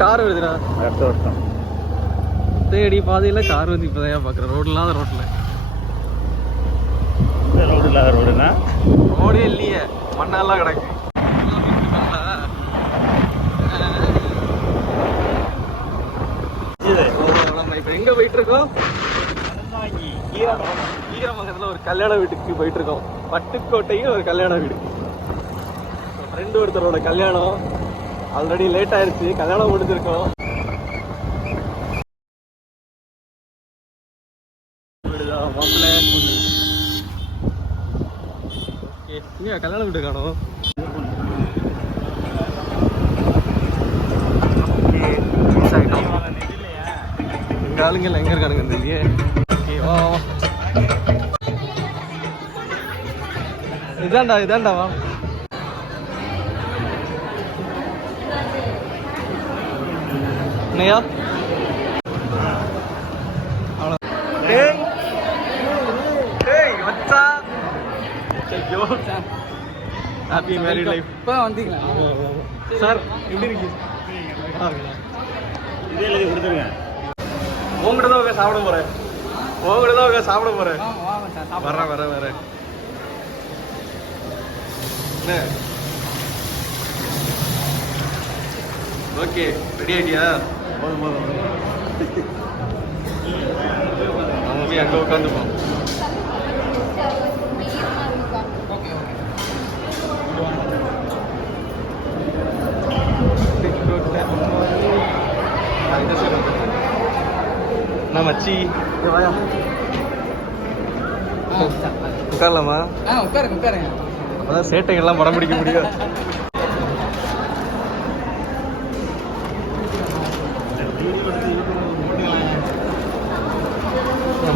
Car வருதுடா. அடுத்த வருஷம். தேடி பாதையில கார் வந்து இப்போதான் பார்க்குறேன் ரோடு இல்லாத ரோட்டில் ரோடு இல்லாத ரோடுனா ரோடே இல்லையே. மண்ணெல்லாம் கிடக்கு. இப்போ எங்கே போயிட்டு இருக்கோம் ஈரமங்கலத்தில் ஒரு கல்யாண வீட்டுக்கு போயிட்டு இருக்கோம் பட்டுக்கோட்டையும் ஒரு கல்யாண வீடு. ஃப்ரெண்டு ஒருத்தரோட கல்யாணம். ஆல்ரெடி லேட் ஆயிருச்சு. கல்யாணம் முடிஞ்சிருக்கோம். கல்யாணம் மாப்பிள்ளை, காணும். Okay, ஆளுங்க எங்க இருக்கானுங்க தெரியலையே. Okay, இதாண்டா இதாண்டா வா. ஐயோ ஹாப்பி மேரிட் லைஃப் இப்போ வந்தீங்களா? சார் எப்படி இருக்கு இதே எழுதி கொடுத்துருங்க. உங்ககிட்ட தான் உட்காந்து சாப்பிட போறேன். உங்ககிட்ட தான் உட்காந்து சாப்பிட சாப்பிட வரேன் வரேன் வரேன். என்ன? ஓகே ரெடி ஆயிட்டியா? போதும் போதும். நம்ம போய் அங்கே உட்காந்துப்போம் ஓகே ஓகே நான் மச்சி. வாயா. உட்காரலாமா? ஆ உட்காருங்க உட்காருங்க. அப்பதான் சேட்டைகள்லாம் படம் பிடிக்க முடியும்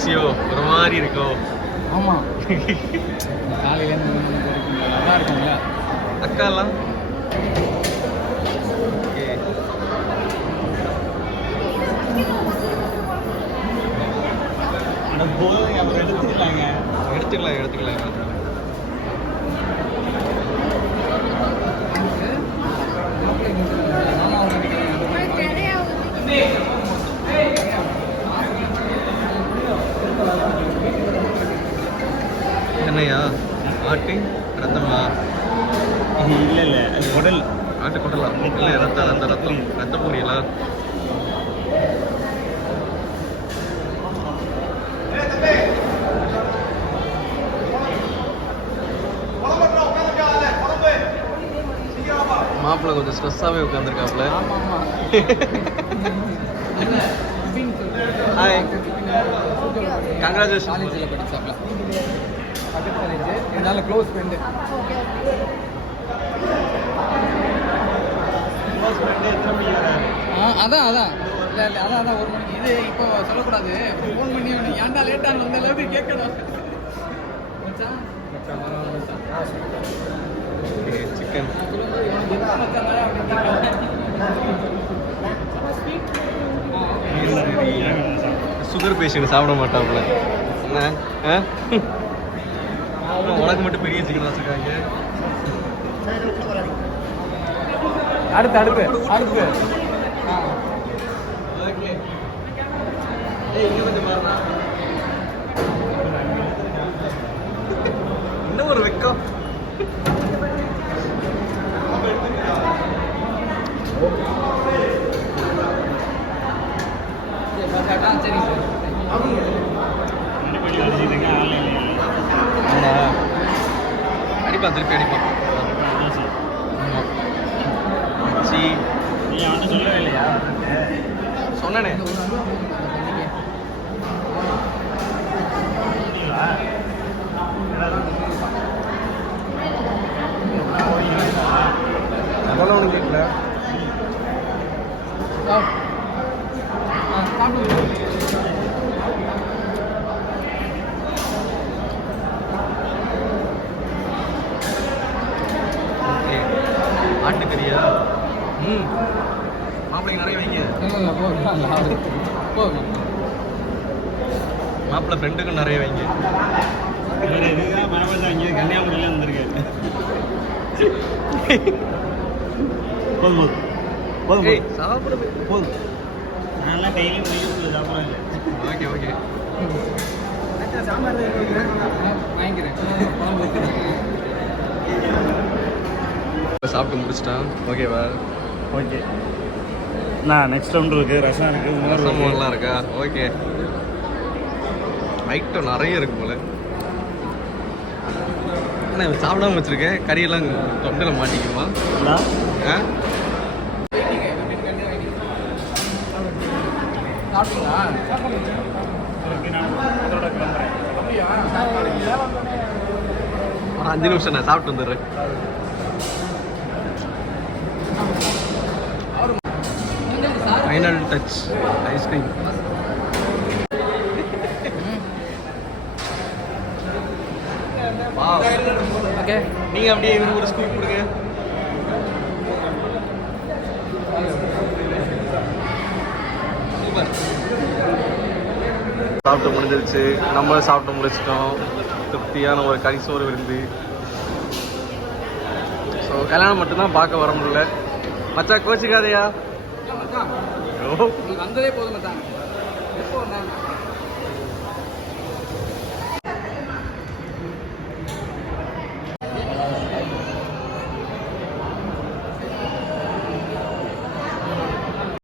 பிஸியோ ஒரு மாதிரி இருக்கோ ஆமாம் காலையிலேருந்து நல்லா இருக்குங்களா அக்கா எல்லாம் ஓகே ஆனால் போதும் அப்புறம் எடுத்துக்கலாங்க. எடுத்துக்கலாம் எடுத்துக்கலாம். ஆட்டு ரத்தமா? இல்லை இல்லை. அது உடல் ஆட்டு கொட்டலாம் இல்லை ரத்தம் அந்த ரத்தம். ரத்த பொரியலா? மாப்பிள்ளை கொஞ்சம் ஸ்ட்ரெஸ்ஸாகவே ஆமாம் ஹாய் கங்க்ராச்சுலேஷன் காலேஜில் படிச்சாப்ல. பக்கத்து காலேஜ் இருந்தாலும் க்ளோஸ் ஃப்ரெண்டு ஆ அதான் அதான். இல்லை இல்லை அதான் அதான். ஒரு மணிக்கு இது இப்போ சொல்லக்கூடாது. ஃபோன் பண்ணி அவனை ஏன்டா லேட்டான்னு வந்த அளவுக்கு கேட்கணும் சிக்கன். சுகர் பேஷண்ட் சாப்பிட மாட்டாப்புல. என்ன? உனக்கு மட்டும் பெரிய சிக்கன் வச்சுருக்காங்க. அடுத்து அடுத்து அடுத்து. ஓகே. ஏய் இங்க கொஞ்சம் பாருடா. இன்னும் ஒரு வெக்கம். அடிப்பான் திருப்பி அடிப்பான் சொன்னனே. அதெல்லாம் ஒன்றும் கேட்கல? ஆ. மாப்பிள்ளைக்கு நிறைய வைங்க. மாப்பிள்ளை ஃப்ரெண்டுக்கும் நிறைய வைங்க. கன்னியாகுமரியில வந்திருக்காரு. போதும் போதும். போதும் சாப்பிடுது போதும். நான்லாம் டெய்லி முடியும் சாப்பிட்றேன் இல்லை. Okay okay. சாப்பிட்டு முடிச்சிட்டான் ஓகேவா? ஓகே. நான் நெக்ஸ்ட் ரவுண்ட் இருக்கு ரசம் இருக்கு மோர் ரசம் இருக்கு. மோர்லாம் இருக்கா? ஓகே. ஐட்டம் நிறைய இருக்கு போல. ஆனால் இவன் சாப்பிடாம வச்சிருக்கேன். கறியெல்லாம் தொண்டையில் மாட்டிக்குமா. ஆ. ஒரு அஞ்சு நிமிஷம் நான் சாப்பிட்டு வந்துடுறேன். ஃபைனல் டச் ஐஸ்கிரீம் ஓகே நீங்கள் அப்படியே இவருக்கு ஒரு ஸ்கூப் கொடுங்க. சூப்பர். சாப்பிட்டு முடிஞ்சிருச்சு. நம்ம சாப்பிட்டு முடிச்சிட்டோம். திருப்தியான ஒரு கரிசோறு விருந்து. ஸோ கல்யாணம் மட்டும்தான் பார்க்க வர முடியல. மச்சா கோச்சிக்காதையா? ஐயோ வந்ததே போதும் மச்சான். எப்போ வந்தாங்க?